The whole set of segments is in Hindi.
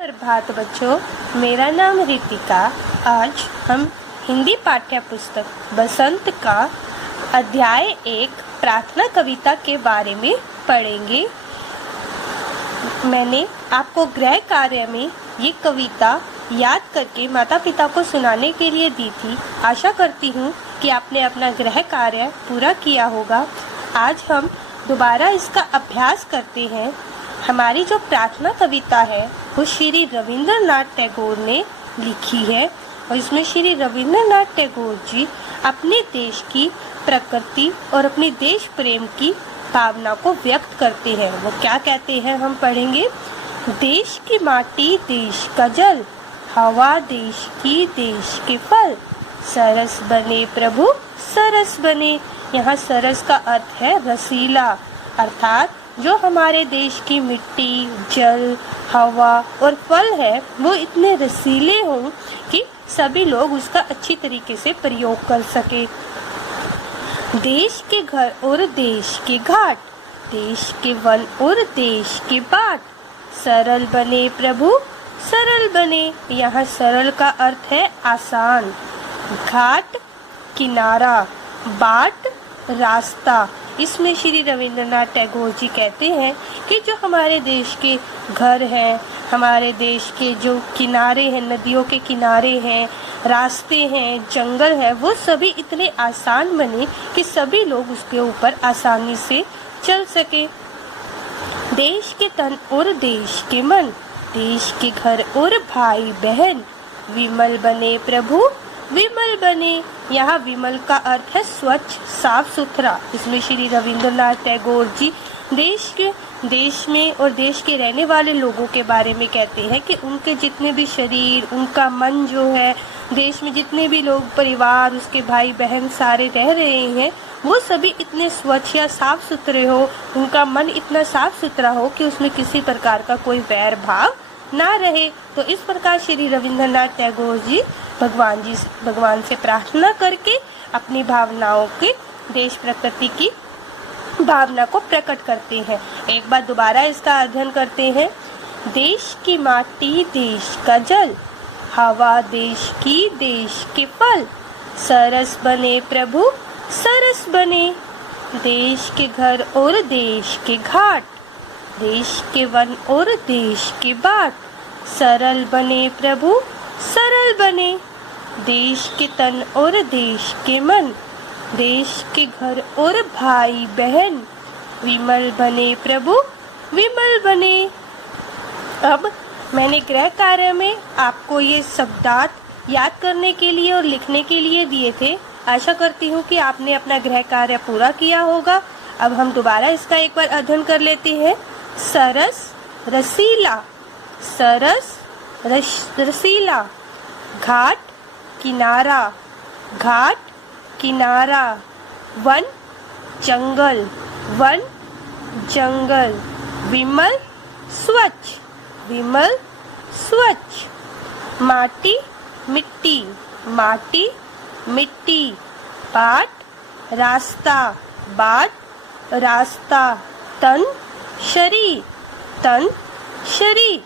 प्रभात बच्चों, मेरा नाम रितिका। आज हम हिंदी पाठ्य पुस्तक बसंत का अध्याय 1 प्रार्थना कविता के बारे में पढ़ेंगे। मैंने आपको गृह कार्य में ये कविता याद करके माता पिता को सुनाने के लिए दी थी। आशा करती हूँ कि आपने अपना गृह कार्य पूरा किया होगा। आज हम दोबारा इसका अभ्यास करते हैं। हमारी जो प्रार्थना कविता है वो श्री रविंद्रनाथ टैगोर ने लिखी है और इसमें श्री रविंद्रनाथ टैगोर जी अपने देश की प्रकृति और अपने देश प्रेम की भावना को व्यक्त करते हैं। वो क्या कहते हैं हम पढ़ेंगे। देश की माटी देश का जल, हवा देश की देश के फल, सरस बने प्रभु सरस बने। यहाँ सरस का अर्थ है रसीला, अर्थात जो हमारे देश की मिट्टी, जल, हवा और फल है वो इतने रसीले हों कि सभी लोग उसका अच्छी तरीके से प्रयोग कर सके। देश के घर और देश के घाट, देश के वन और देश के बाट, सरल बने प्रभु सरल बने। यहाँ सरल का अर्थ है आसान, घाट किनारा, बाट रास्ता। इसमें श्री रविंद्रनाथ टैगोर जी कहते हैं कि जो हमारे देश के घर हैं, हमारे देश के जो किनारे हैं, नदियों के किनारे हैं, रास्ते हैं, जंगल है, वो सभी इतने आसान बने कि सभी लोग उसके ऊपर आसानी से चल सके। देश के तन और देश के मन, देश के घर और भाई बहन, विमल बने प्रभु विमल बने। यहाँ विमल का अर्थ है स्वच्छ, साफ सुथरा। इसमें श्री रविंद्रनाथ टैगोर जी देश में और देश के रहने वाले लोगों के बारे में कहते हैं कि उनके जितने भी शरीर, उनका मन जो है, देश में जितने भी लोग, परिवार, उसके भाई बहन सारे रह रहे हैं, वो सभी इतने स्वच्छ या साफ सुथरे हो, उनका मन इतना साफ सुथरा हो कि उसमें किसी प्रकार का कोई वैर भाव ना रहे। तो इस प्रकार श्री रविंद्रनाथ टैगोर जी भगवान से प्रार्थना करके अपनी भावनाओं के, देश प्रकृति की भावना को प्रकट करते हैं। एक बार दोबारा इसका अध्ययन करते हैं। देश की माटी देश का जल, हवा देश की देश के फल, सरस बने प्रभु सरस बने। देश के घर और देश के घाट, देश के वन और देश के बाट, सरल बने प्रभु सरल बने। देश के तन और देश के मन, देश के घर और भाई बहन, विमल बने प्रभु विमल बने। अब मैंने गृह कार्य में आपको ये शब्दार्थ याद करने के लिए और लिखने के लिए दिए थे। आशा करती हूँ कि आपने अपना गृह कार्य पूरा किया होगा। अब हम दोबारा इसका एक बार अध्ययन कर लेते हैं। सरस रसीला, सरस रसीला, घाट किनारा, घाट किनारा, वन जंगल, वन जंगल, विमल स्वच्छ, विमल स्वच्छ, माटी मिट्टी, माटी मिट्टी, बाट रास्ता, बाट रास्ता, तन शरीर, तन शरीर।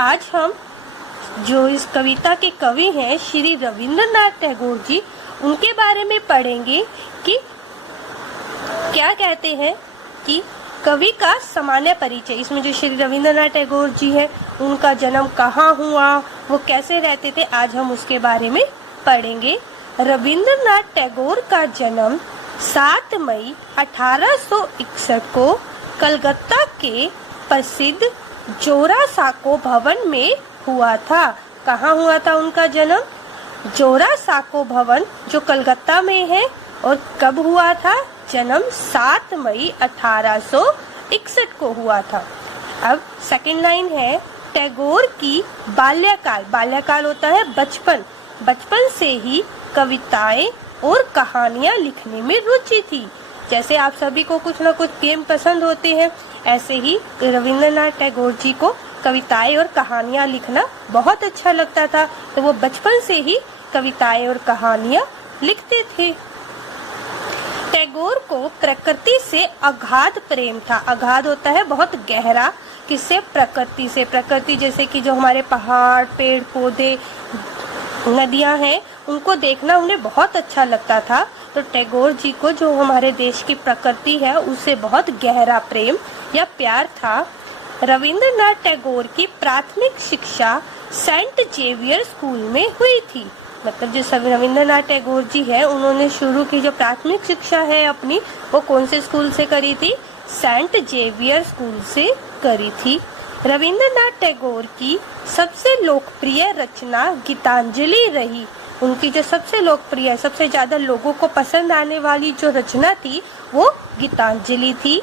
आज हम जो इस कविता के कवि हैं श्री रविंद्रनाथ टैगोर जी, उनके बारे में पढ़ेंगे कि क्या कहते हैं कि कवि का सामान्य परिचय। इसमें जो श्री रविंद्रनाथ टैगोर जी है, उनका जन्म कहाँ हुआ, वो कैसे रहते थे, आज हम उसके बारे में पढ़ेंगे। रविंद्रनाथ टैगोर का जन्म 7 मई 1861 को कलकत्ता के प्रसिद्ध जोरासाको भवन में हुआ था। कहाँ हुआ था उनका जन्म? जोरासाको भवन जो कलकत्ता में है। और कब हुआ था जन्म? 7 मई 1861 को हुआ था। अब सेकंड लाइन है, टैगोर की बाल्यकाल, बाल्यकाल होता है बचपन, बचपन से ही कविताएं और कहानियां लिखने में रुचि थी। जैसे आप सभी को कुछ न कुछ गेम पसंद होते हैं, ऐसे ही रविंद्रनाथ टैगोर जी को कविताएं और कहानियां लिखना बहुत अच्छा लगता था। तो वो बचपन से ही कविताएं और कहानियां लिखते थे। टैगोर को प्रकृति से अगाध प्रेम था। अगाध होता है बहुत गहरा, किससे? प्रकृति से। प्रकृति जैसे कि जो हमारे पहाड़, पेड़ पौधे, नदियां हैं, उनको देखना उन्हें बहुत अच्छा लगता था। तो टैगोर जी को जो हमारे देश की प्रकृति है उससे बहुत गहरा प्रेम या प्यार था। रविंद्रनाथ टैगोर की प्राथमिक शिक्षा सेंट जेवियर स्कूल में हुई थी। मतलब जो रविंद्रनाथ टैगोर जी है, उन्होंने शुरू की जो प्राथमिक शिक्षा है अपनी, वो कौन से स्कूल से करी थी? सेंट जेवियर स्कूल से करी थी। रविंद्रनाथ टैगोर की सबसे लोकप्रिय रचना गीतांजलि रही। उनकी जो सबसे लोकप्रिय, सबसे ज्यादा लोगों को पसंद आने वाली जो रचना थी वो गीतांजलि थी।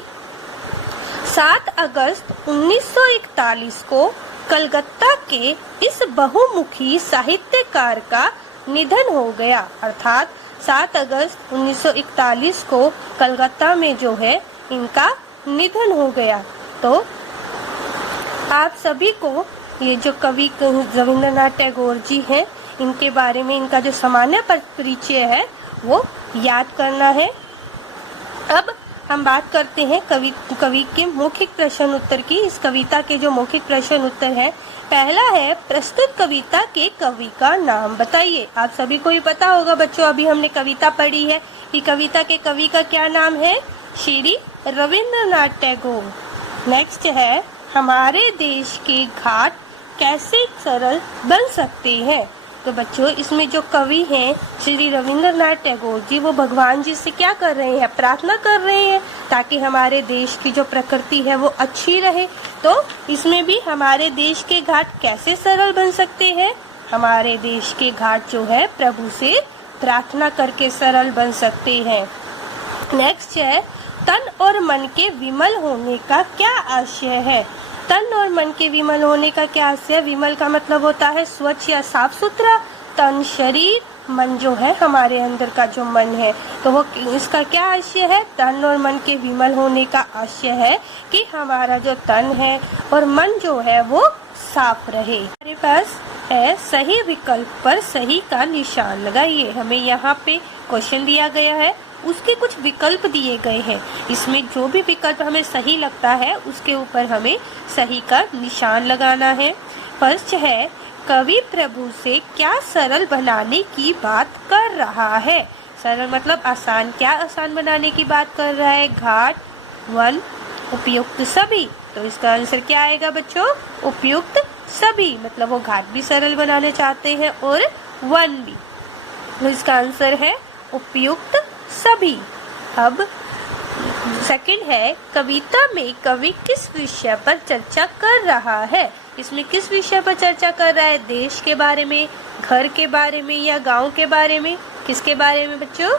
7 अगस्त 1941 को कलकत्ता के इस बहुमुखी साहित्यकार का निधन हो गया। अर्थात 7 अगस्त 1941 को कलकत्ता में जो है इनका निधन हो गया। तो आप सभी को ये जो कवि रविंद्रनाथ टैगोर जी हैं, इनके बारे में इनका जो सामान्य परिचय है वो याद करना है। अब हम बात करते हैं कवि के मौखिक प्रश्न उत्तर की। इस कविता के जो मौखिक प्रश्न उत्तर है, पहला है प्रस्तुत कविता के कवि का नाम बताइए। आप सभी को ही पता होगा बच्चों, अभी हमने कविता पढ़ी है कि कविता के कवि का क्या नाम है? श्री रविंद्रनाथ टैगोर। नेक्स्ट है हमारे देश के घाट कैसे सरल बन सकते हैं। तो बच्चों इसमें जो कवि हैं श्री रविंद्रनाथ टैगोर जी, वो भगवान जी से क्या कर रहे हैं? प्रार्थना कर रहे हैं ताकि हमारे देश की जो प्रकृति है वो अच्छी रहे। तो इसमें भी हमारे देश के घाट कैसे सरल बन सकते हैं? हमारे देश के घाट जो है प्रभु से प्रार्थना करके सरल बन सकते हैं। नेक्स्ट है तन और मन के विमल होने का क्या आशय है। तन और मन के विमल होने का क्या आशय? विमल का मतलब होता है स्वच्छ या साफ सुथरा। तन शरीर, मन जो है हमारे अंदर का जो मन है, तो वो इसका क्या आशय है? तन और मन के विमल होने का आशय है कि हमारा जो तन है और मन जो है वो साफ रहे। हमारे पास है सही विकल्प पर सही का निशान लगाइए। हमें यहाँ पे क्वेश्चन दिया गया है, उसके कुछ विकल्प दिए गए हैं। इसमें जो भी विकल्प हमें सही लगता है उसके ऊपर हमें सही का निशान लगाना है। फर्स्ट है कवि प्रभु से क्या सरल बनाने की बात कर रहा है। सरल मतलब आसान। क्या आसान बनाने की बात कर रहा है? घाट, वन, उपयुक्त सभी। तो इसका आंसर क्या आएगा बच्चों? उपयुक्त सभी। मतलब वो घाट भी सरल बनाना चाहते हैं और वन भी। तो इसका आंसर है उपयुक्त सभी। अब सेकंड है कविता में कवि किस विषय पर चर्चा कर रहा है। इसमें किस विषय पर चर्चा कर रहा है? देश के बारे में, घर के बारे में या गांव के बारे में? किसके बारे में बच्चों?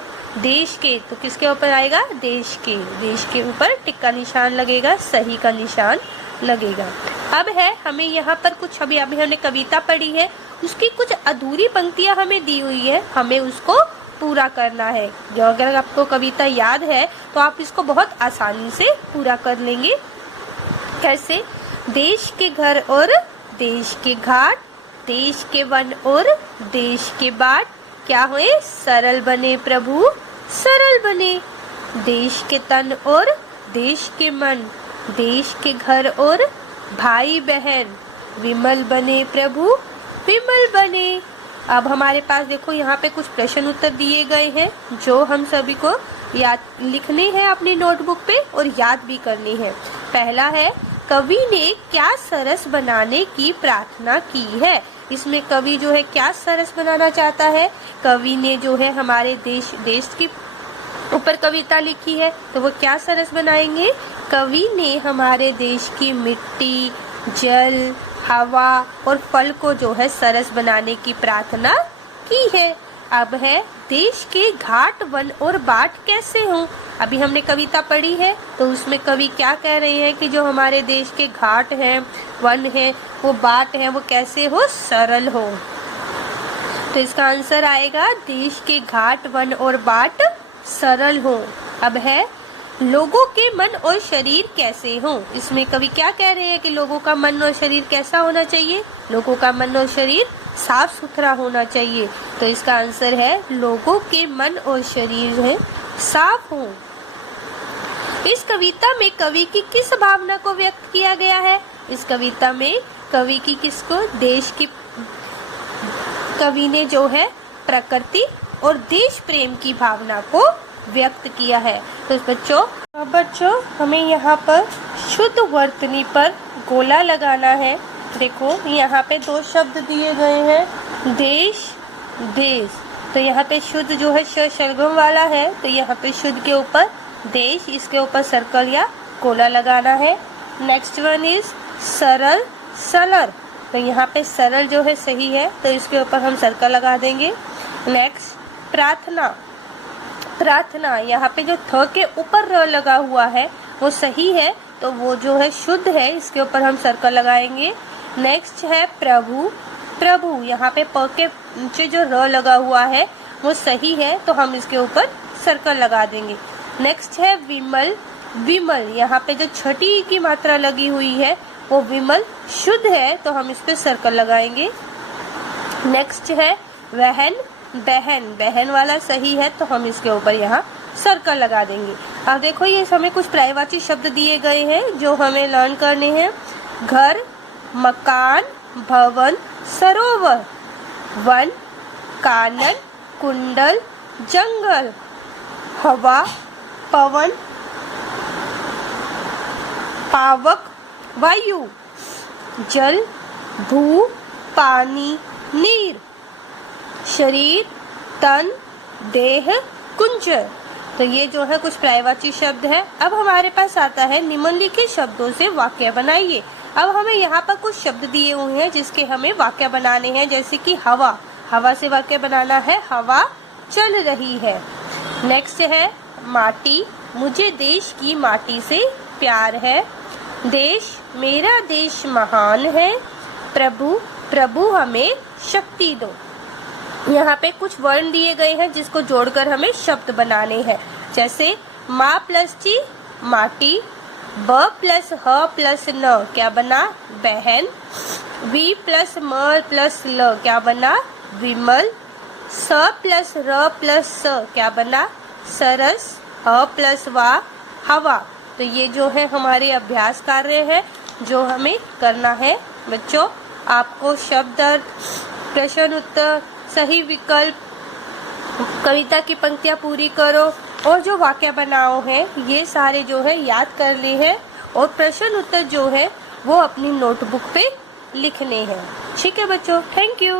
देश के। तो किसके ऊपर आएगा? देश के। देश के ऊपर टिक का निशान लगेगा, सही का निशान लगेगा। अब है हमें यहाँ पर कुछ अभी हमने कविता पढ़ी है, उसकी कुछ अधूरी पंक्तियां हमें दी हुई है, हमें उसको पूरा करना है। जो अगर आपको कविता याद है तो आप इसको बहुत आसानी से पूरा कर लेंगे। कैसे? देश के घर और देश के घाट, देश के वन और देश के बाट क्या हुए? सरल बने प्रभु, सरल बने। देश के तन और देश के मन, देश के घर और भाई बहन, विमल बने प्रभु, विमल बने। अब हमारे पास देखो यहाँ पे कुछ प्रश्न उत्तर दिए गए हैं जो हम सभी को याद लिखने हैं अपनी नोटबुक पे और याद भी करनी है। पहला है कवि ने क्या सरस बनाने की प्रार्थना की है। इसमें कवि जो है क्या सरस बनाना चाहता है? कवि ने जो है हमारे देश की ऊपर कविता लिखी है, तो वो क्या सरस बनाएंगे? कवि ने हमारे देश की मिट्टी, जल, हवा और फल को जो है सरस बनाने की प्रार्थना की है। अब है देश के घाट, वन और बाट कैसे हों। अभी हमने कविता पढ़ी है तो उसमें कवि क्या कह रहे हैं कि जो हमारे देश के घाट हैं, वन हैं, वो बाट हैं, वो कैसे हो? सरल हो। तो इसका आंसर आएगा देश के घाट, वन और बाट सरल हो। अब है लोगों के मन और शरीर कैसे हों। इसमें कवि क्या कह रहे हैं कि लोगों का मन और शरीर कैसा होना चाहिए? लोगों का मन और शरीर साफ सुथरा होना चाहिए। तो इसका आंसर है लोगों के मन और शरीर है साफ हो। इस कविता में कवि की किस भावना को व्यक्त किया गया है? इस कविता में कवि की किसको, देश की, कवि ने जो है प्रकृति और देश प्रेम की भावना को व्यक्त किया है। तो बच्चों हमें यहाँ पर शुद्ध वर्तनी पर गोला लगाना है। देखो यहाँ पे दो शब्द दिए गए हैं, देश देश। तो यहाँ पे शुद्ध जो है शलगम वाला है, तो यहाँ पे शुद्ध के ऊपर देश, इसके ऊपर सर्कल या गोला लगाना है। नेक्स्ट वन इज सरल सरल। तो यहाँ पे सरल जो है सही है, तो इसके ऊपर हम सर्कल लगा देंगे। नेक्स्ट प्रार्थना प्रार्थना, यहाँ पे जो थ के ऊपर र लगा हुआ है वो सही है, तो वो जो है शुद्ध है, इसके ऊपर हम सर्कल लगाएंगे। नेक्स्ट है प्रभु प्रभु, यहाँ पे प के नीचे जो र लगा हुआ है वो सही है, तो हम इसके ऊपर सर्कल लगा देंगे। नेक्स्ट है विमल विमल, यहाँ पे जो छठी की मात्रा लगी हुई है वो विमल शुद्ध है, तो हम इस पे सर्कल लगाएंगे। नेक्स्ट है वहन बहन, बहन वाला सही है, तो हम इसके ऊपर यहाँ सर्कल लगा देंगे। अब देखो ये हमें कुछ पर्यायवाची शब्द दिए गए हैं जो हमें लर्न करने हैं। घर, मकान, भवन, सरोवर, वन, कानन, कुंडल, जंगल, हवा, पवन, पावक, वायु, जल, भू, पानी, नीर, शरीर, तन, देह, कुंजर। तो ये जो है कुछ पर्यायवाची शब्द है। अब हमारे पास आता है निम्नलिखित शब्दों से वाक्य बनाइए। अब हमें यहाँ पर कुछ शब्द दिए हुए हैं जिसके हमें वाक्य बनाने हैं, जैसे कि हवा, हवा से वाक्य बनाना है, हवा चल रही है। नेक्स्ट है माटी, मुझे देश की माटी से प्यार है। देश, मेरा देश महान है। प्रभु, प्रभु हमें शक्ति दो। यहाँ पे कुछ वर्ण दिए गए हैं जिसको जोड़कर हमें शब्द बनाने हैं, जैसे माँ प्लस टी माटी, ब प्लस ह प्लस न क्या बना बहन, वी प्लस म प्लस ल क्या बना विमल, स प्लस र प्लस स क्या बना सरस, ह प्लस वा हवा। तो ये जो है हमारे अभ्यास कार्य है जो हमें करना है। बच्चों आपको शब्द अर्थ, प्रश्न उत्तर, सही विकल्प, कविता की पंक्तियाँ पूरी करो और जो वाक्य बनाओ हैं ये सारे जो है याद करने हैं और प्रश्न उत्तर जो है वो अपनी नोटबुक पे लिखने हैं। ठीक है बच्चों, थैंक यू।